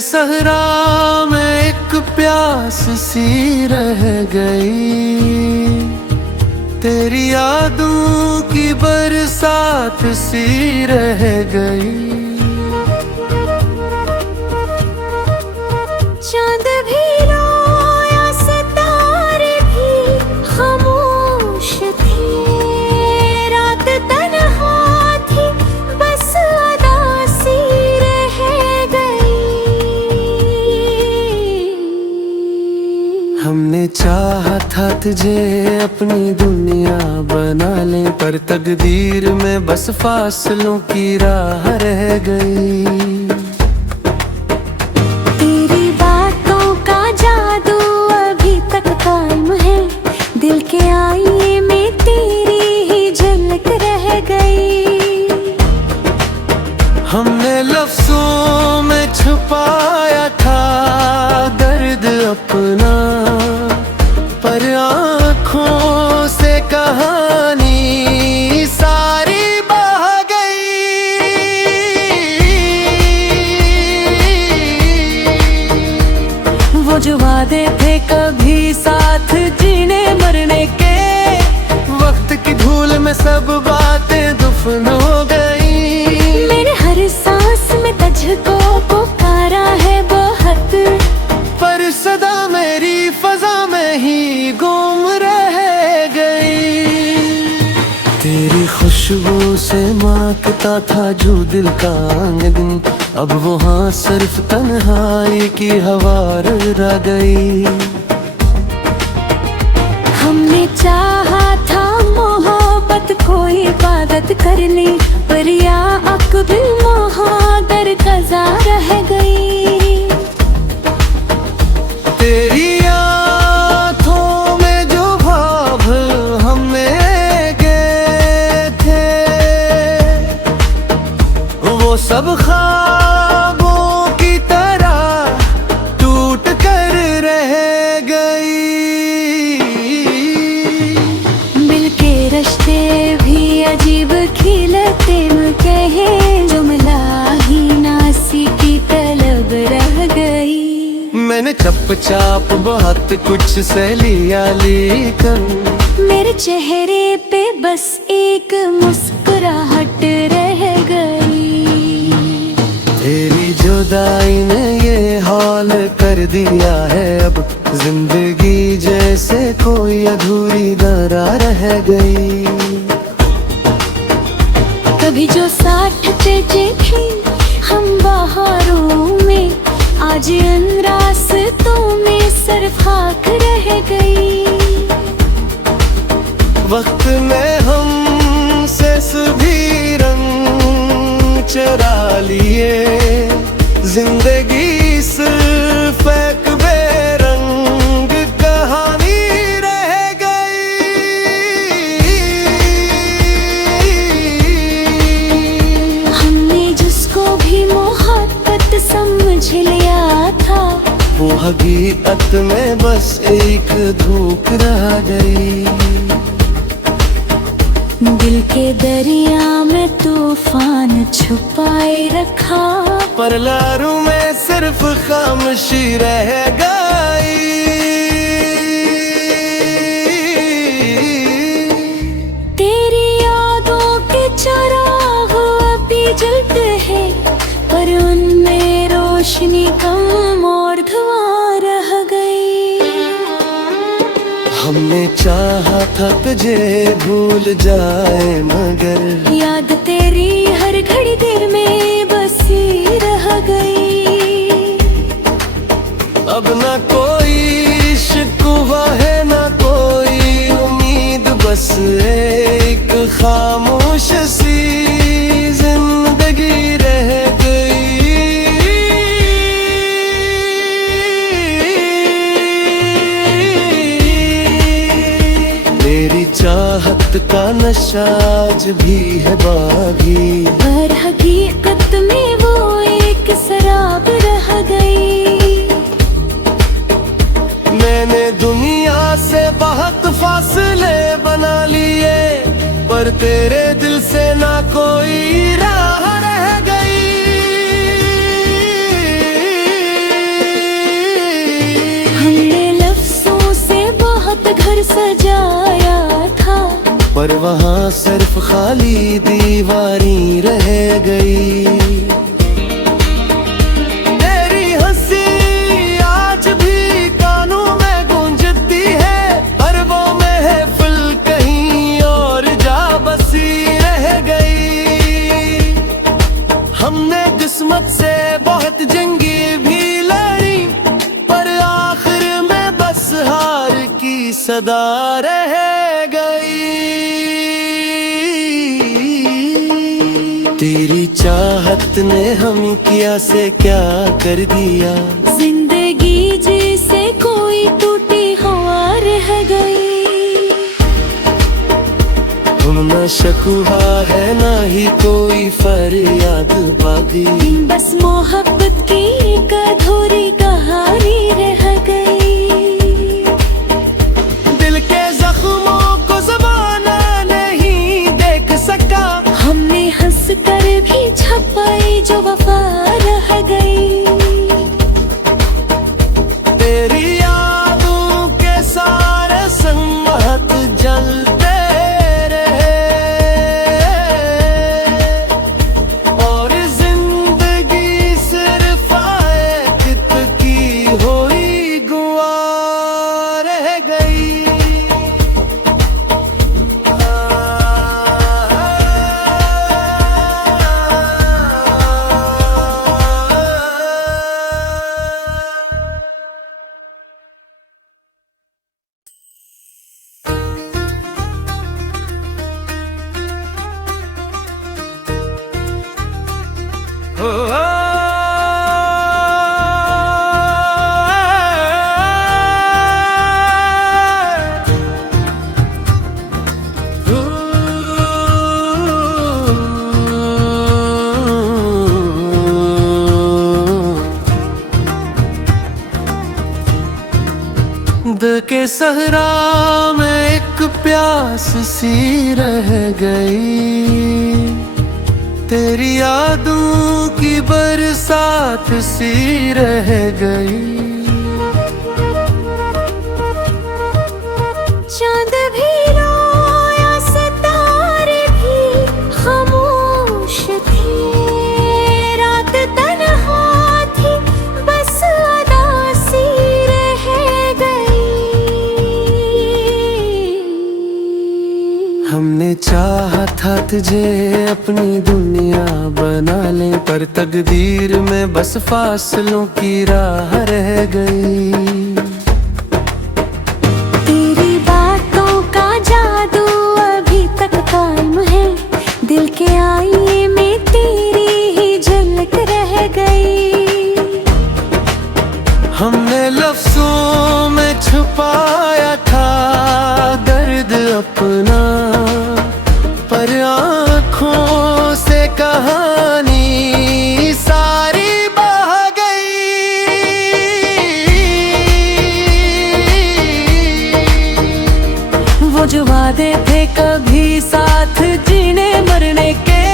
सहरा में एक प्यास सी रह गई, तेरी यादों की बरसात सी रह गई। चांद भी रोया, सितारे भी खामोश थे, रात तन्हा थी, बस उदासी रह गई। हमने चाहा था तुझे अपनी दुनिया बना ले, पर तकदीर में बस फासलों की राह रह गई। दिल के आईने में तेरी ही झलक रह गई। हमने लफ्जों में छुपाया था दर्द अपना, पर आँखों से कहानी सारी बह गई। वो जो वादे थे कभी साथ जीने मरने के, वक्त की धूल में सब बातें दुफन हो गई। मेरे हर सांस में तुझको पुकारा है बहुत, पर सदा मेरी फजा में ही गुम रह गई। तेरी खुशबू से महकता था जो दिल का आंगन, अब वहाँ सिर्फ तन्हाई की हवा रह गई। हमने चाहा था मोहब्बत को इबादत कर ली, पर या अकबिल महादर कज़ा रह गई। तेरी आँखों में जो ख्वाब हमें गए थे, वो सब ख्वाबों की तरह टूट कर रह गई। रिश्ते भी अजीब खिलते न कहे, जुमला ही नासी की तलब रह गई। मैंने चुपचाप बहुत कुछ से लिया, लेकिन मेरे चेहरे पे बस एक मुस्कुराहट रह गई। तेरी जुदाई ने ये हाल कर दिया है, अब जिंदगी जैसे कोई अधूरी दरार रह गई। कभी जो साथ चलते थे हम बहारों में, आज इन रास्तों में सिर्फ खाक रह गई। वक्त में हमसे सभी रंग चरा लिए, जिंदगी सिर्फ एक बेरंग कहानी रह गई। हमने जिसको भी मोहब्बत समझ लिया था, वो हकीकत में बस एक धूप रह गई। दिल के दरिया में तूफान छुपाए रखा, पर लहरों में सिर्फ खामोशी रह गई। तेरी यादों के चिराग अभी जलते हैं, पर उनमें रोशनी कम और धुआं रह गई। हमने चाहा था तुझे भूल जाए, मगर याद तेरी हर घड़ी दिल में बसी रह गई। अब ना कोई शिकवा है ना कोई उम्मीद, बस एक खामोश सी जिंदगी रह गई। मेरी चाहत का नशा आज भी है बागी, पर हकीकत में वो एक शराब रह गई। मैंने दुनिया से बहुत फासले बना लिए, पर तेरे दिल से ना कोई राह रह गई। पर वहाँ सिर्फ खाली दीवारी रह गई। तेरी हंसी आज भी कानों में गूंजती है, पर वो महफिल कहीं और जा बसी रह गई। हमने किस्मत से बहुत जंगी भी लड़ी, पर आखिर में बस हार की सदा रह गई। तेरी चाहत ने हम किया से क्या कर दिया, जिंदगी जैसे कोई टूटी हवा रह गई। तुम न शकुहा है ना ही कोई फरियाद बागी, बस मोहब्बत की एक अधूरी कहानी रह गई। दिल के जख्मों को ज़माना नहीं देख सका, हमने हंस कर भी छपाई जो वफा रह गई। तेरी यादों के सारे संगत जलते रहे, और जिंदगी सिर्फ आयत की हुई गुआ रह गई। दिल के सहरा में एक प्यास सी रह गई, तेरी यादों की बरसात सी रह गई। चांद भी रोया, सितारे भी खामोश थे, रात तन्हा थी, बस अदा सी रह गई। हमने चाहा था तुझे अपनी दुनिया बना ले, पर तकदीर में बस फासलों की राह रह गई। तेरी बातों का जादू अभी तक कायम है, दिल के आईने में तेरी ही झलक रह गई। हमने लफ्जों में छुपाया था दर्द अपना, पर आँखों से कहानी सारी बह गई। वो जो वादे थे कभी साथ जीने मरने के,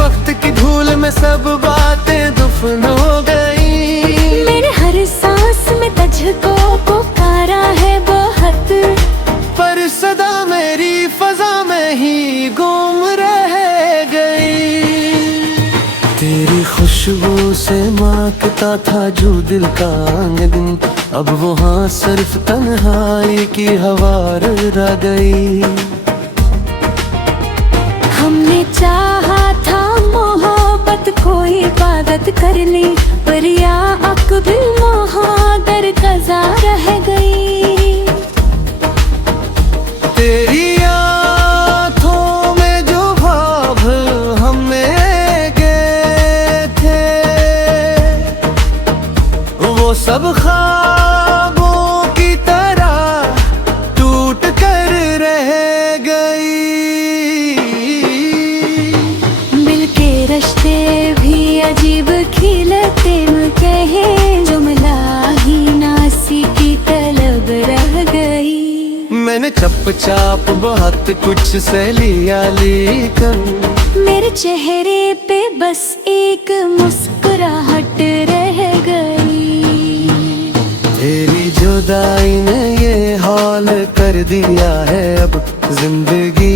वक्त की धूल में सब बातें दफन हो गई। मेरे हर सांस में तुझको पुकारा है बहुत, पर सदा मेरी फजा में ही गुम रह गई। तेरी खुशबू से महकता था जो दिल का आंगन, अब वहाँ सिर्फ तन्हाई की हवा रह गई। हमने चाहा था मोहब्बत कोई इबादत कर ली, पर या अकबिल मोहब्बत कज़ा रह गई। तेरी आँखों में जो ख्वाब हमें गए थे, वो सब ख्वाबों की तरह टूट कर रह गई। मिल के रिश्ते भी अजीब खिलते न कहे, जुमला ही नासी की तलब रह गई। मैंने चप चाप बहुत कुछ से लिया, लेकिन मेरे चेहरे पे बस एक मुस्कुराहट रह गई। तेरी जुदाई ने ये हाल कर दिया है, अब जिंदगी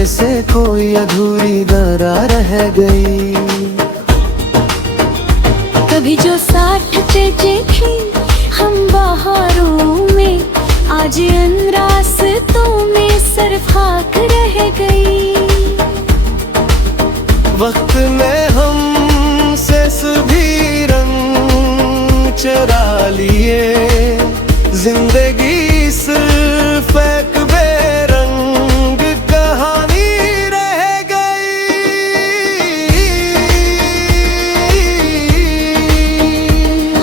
जैसे कोई अधूरी दरार रह गई। कभी जो साथ चचे थे हम बहारों में, आज इन रास्तों में सिर्फ खाक रह गई। वक्त ने हमसे सभी रंग चरा लिए, जिंदगी सिर्फ एक बेरंग कहानी रह गई।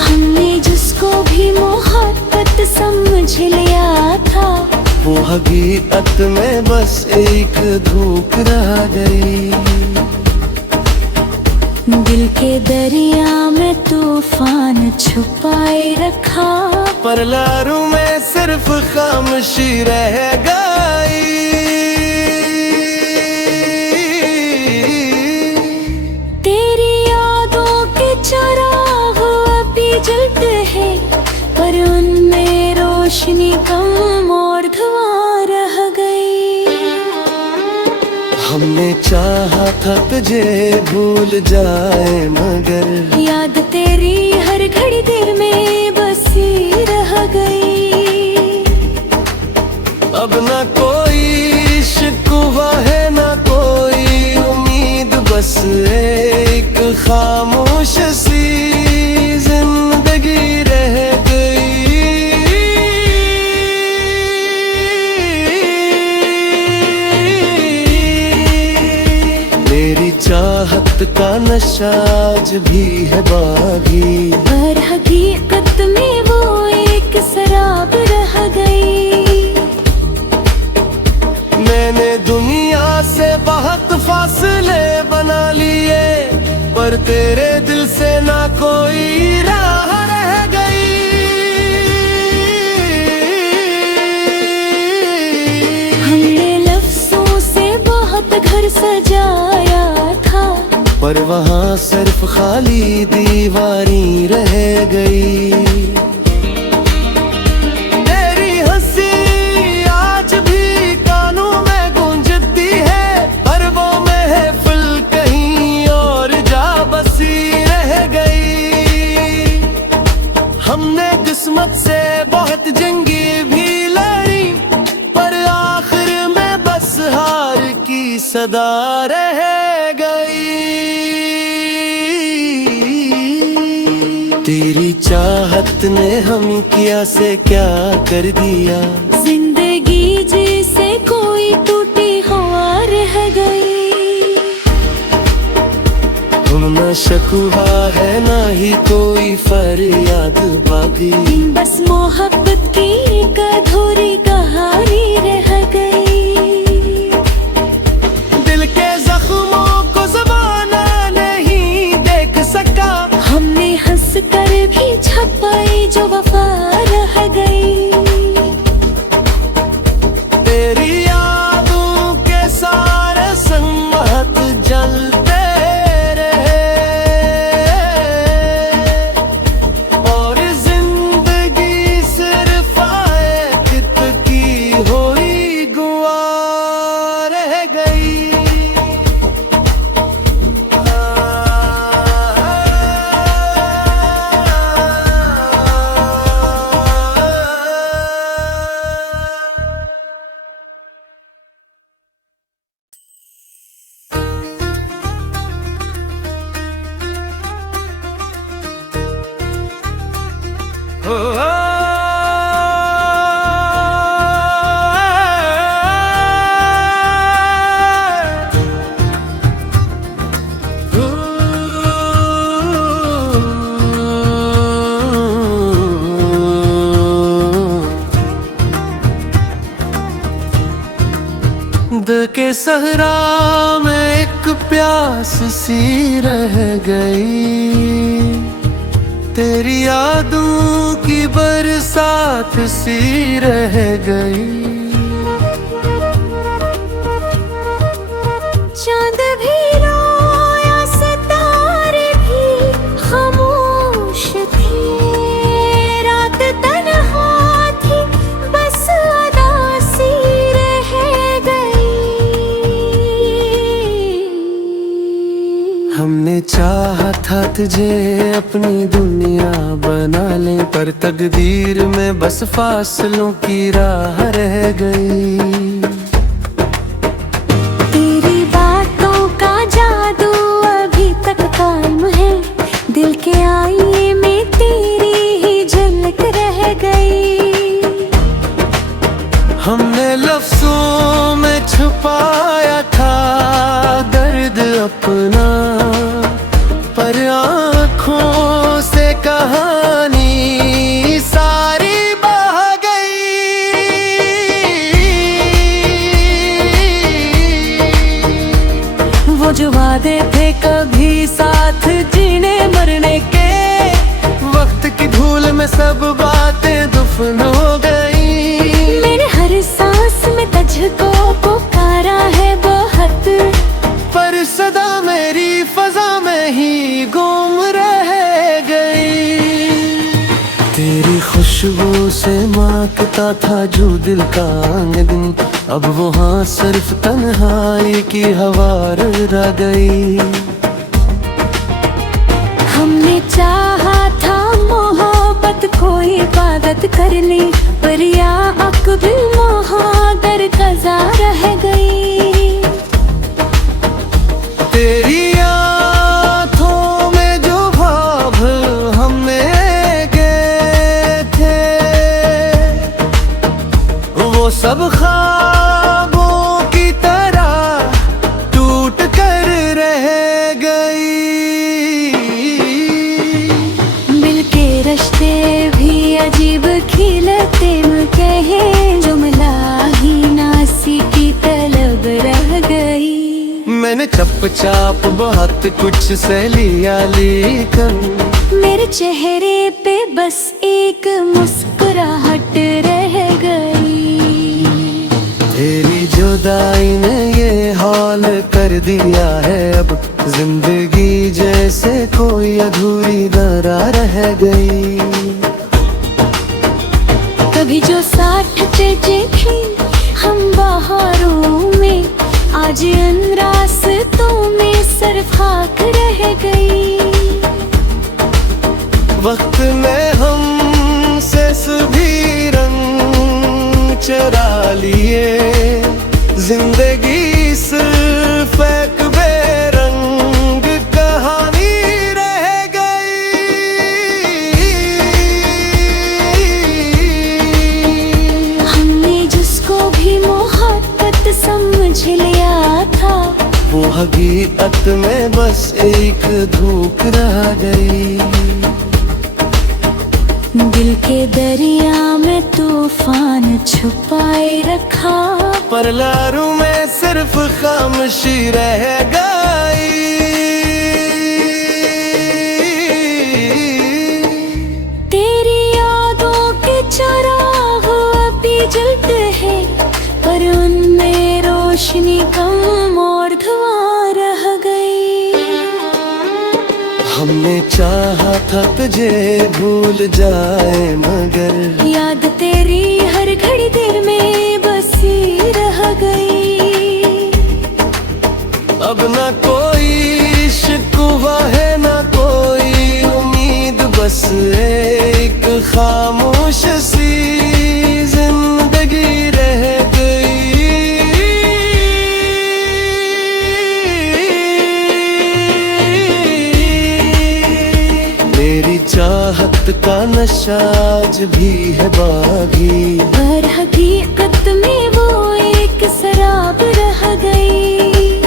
हमने जिसको भी मोहब्बत समझ लिया था, वो हकीकत में बस एक धूप रह गई। दिल के दरिया में तूफान छुपाए रखा, पर लहरों में सिर्फ खामोशी रह गई। तेरी यादों के चिराग अभी जलते हैं, पर उनमें रोशनी कम और धुआं रह गई। हमने चाहा था तुझे भूल जाए, मगर याद तेरी हर घड़ी दिल में बसी रह गई। अब ना कोई शिकवा है ना कोई उम्मीद, बस एक खामोश सी जिंदगी रह गई। मेरी चाहत का नशा आज भी है बागी, पर हकीकत में वो एक शराब रह गई। मैंने दुनिया से बहुत फासले बना लिए, पर तेरे दिल से ना कोई राह रह गई। हमने लफ्जों से बहुत घर सजाया था, पर वहाँ सिर्फ खाली दीवारी रह गई। तेरी हंसी आज भी कानों में गूंजती है, पर वो महफिल कहीं और जा बसी रह गई। हमने किस्मत से बहुत जंगी भी लड़ी, पर आखिर में बस हार की सदा रह गई। तेरी चाहत ने हम किया से क्या कर दिया, जिंदगी जैसे कोई टूटी हवा रह गई। हम न शकवा है ना ही कोई फरियाद बागी, बस मोहब्बत की एक अधूरी कहानी रह गई। दिल के जख्मों को ज़माना नहीं देख सका, हमने हंस कर भी छपाई जो वफा रह गई। तेरी यादों के सारे संगत जलते रहे, और जिंदगी सिर्फ आयत की हुई गुआ रह गई। दर्द के सहरा में एक प्यास सी रह गई, तेरी यादों की बरसात सी रह गई। चांद भी रोया सितारे भी खामोश थे, रात तन्हा थी बस अदा सी रह गई। तुझे अपनी दुनिया बना ले, पर तकदीर में बस फासलों की राह रह गई। तेरी बातों का जादू अभी तक कायम है, दिल के आईने में तेरी ही झलक रह गई। हमने लफ्जों में छुपाया था दर्द अपना, पर आँखों से कहानी सारी बह गई। वो जो वादे थे कभी साथ जीने मरने के, वक्त की धूल में सब बातें दफन हो गई। मेरे हर सांस में तुझको पुकारा है बहुत, पर सदा मेरी फजा में ही गुम रह गई। तेरी खुशबू से महकता था जो दिल का आंगन, अब वहाँ सिर्फ तन्हाई की हवा रह गई। हमने चाहा था मोहब्बत को इबादत कर ली, पर या अकबिल मोहब्बत कज़ा रह गई। तेरी आँखों में जो ख्वाब हमें गए थे, वो सब ख्वाबों की तरह टूट कर रह गई। मिल के रिश्ते भी अजीब खिलते कहे, जुमला ही नासी की तलब रह गई। मैंने चुपचाप बहुत कुछ से लिया लेकर, मेरे चेहरे पे बस एक मुस्कुराहट रह गई। तेरी जुदाई ने ये हाल कर दिया है, अब जिंदगी जैसे कोई अधूरी दरार रह गई। कभी जो साथ चचे थे हम बहारों में, आज इन रास्तों में सिर्फ खाक रह गई। वक्त में हमसे सभी रंग चरा लिए, जिंदगी सिर्फ एक बेरंग कहानी रह गई। हमने जिसको भी मोहब्बत समझ लिया था, वो हकीकत में बस एक धूप रह गई। दिल के दरिया में तूफान छुपाए रखा, पर लारू में सिर्फ खामोशी रह गई। तेरी यादों के चिराग अभी जलते हैं, पर उनमें रोशनी कम और धुआं रह गई। हमने चाहा था तुझे भूल जाए, मगर याद तेरी हर घड़ी दिल में बसी रह गई। अब ना कोई शिकवा है ना कोई उम्मीद, बस एक खामोश सी जिंदगी रह गई। मेरी चाहत का नशा आज भी है बागी, पर हकीकत में वो एक शराब रह गई।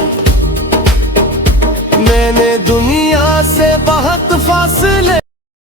मैंने दुनिया से बहुत फासले